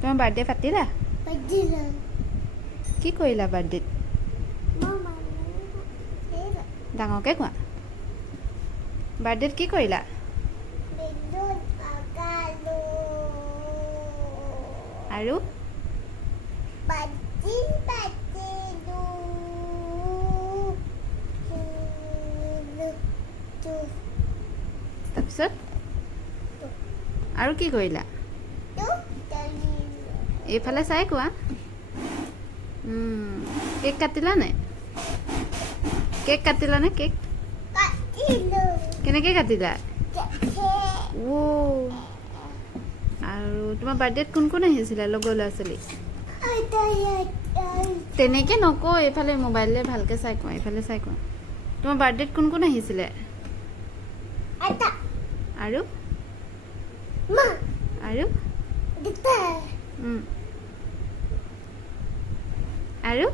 তোমাৰ বাৰ্থডে পাতিলা কি কৰিলা বাৰ্থডেত ডাঙৰকৈ কোৱা বাৰ্থডেত কি কৰিলা আৰু তাৰপিছত আৰু কি কৰিলা এইফালে চাই কোৱা কেক কাটিলা নে কেক কেনেকৈ কাটিলা আৰু তোমাৰ বাৰ্থডেত কোন কোন আহিছিলে লগৰ ল'ৰা ছোৱালী তেনেকৈ নকওঁ এইফালে মোবাইললৈ ভালকৈ চাই কোৱা এইফালে চাই কোৱা তোমাৰ বাৰ্থডেত কোন কোন আহিছিলে আৰু আৰু আৰু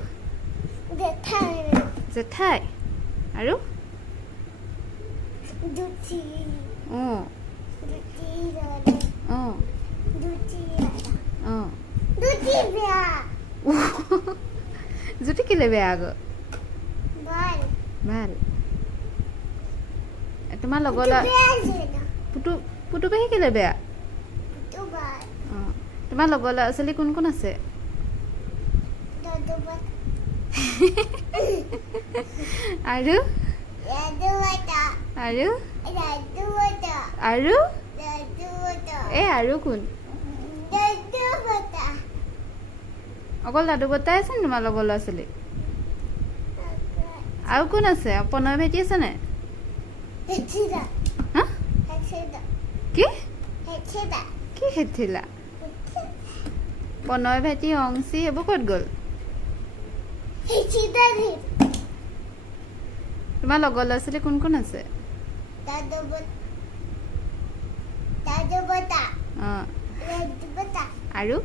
জেঠাই আৰু অঁ অঁ অঁ জুতি কেলে বেয়া আকৌ ভাল তোমাৰ লগৰ পুতু পেহী কেলে বেয়া অঁ তোমাৰ লগৰ ল'ৰা ছোৱালী কোন কোন আছে আৰু আৰু আৰু এই আৰু কোন অকল দাদু বৰ্তাই আছে নি তোমাৰ লগৰ ল'ৰা ছোৱালী আৰু কোন আছে প্ৰণয় ভাইটি আছেনে কি কি হেঠিলা প্ৰণয় ভাইটি অংশী সেইবোৰ ক'ত গ'ল তোমাৰ লগৰ ল'ৰা ছোৱালী কোন কোন আছে অঁ আৰু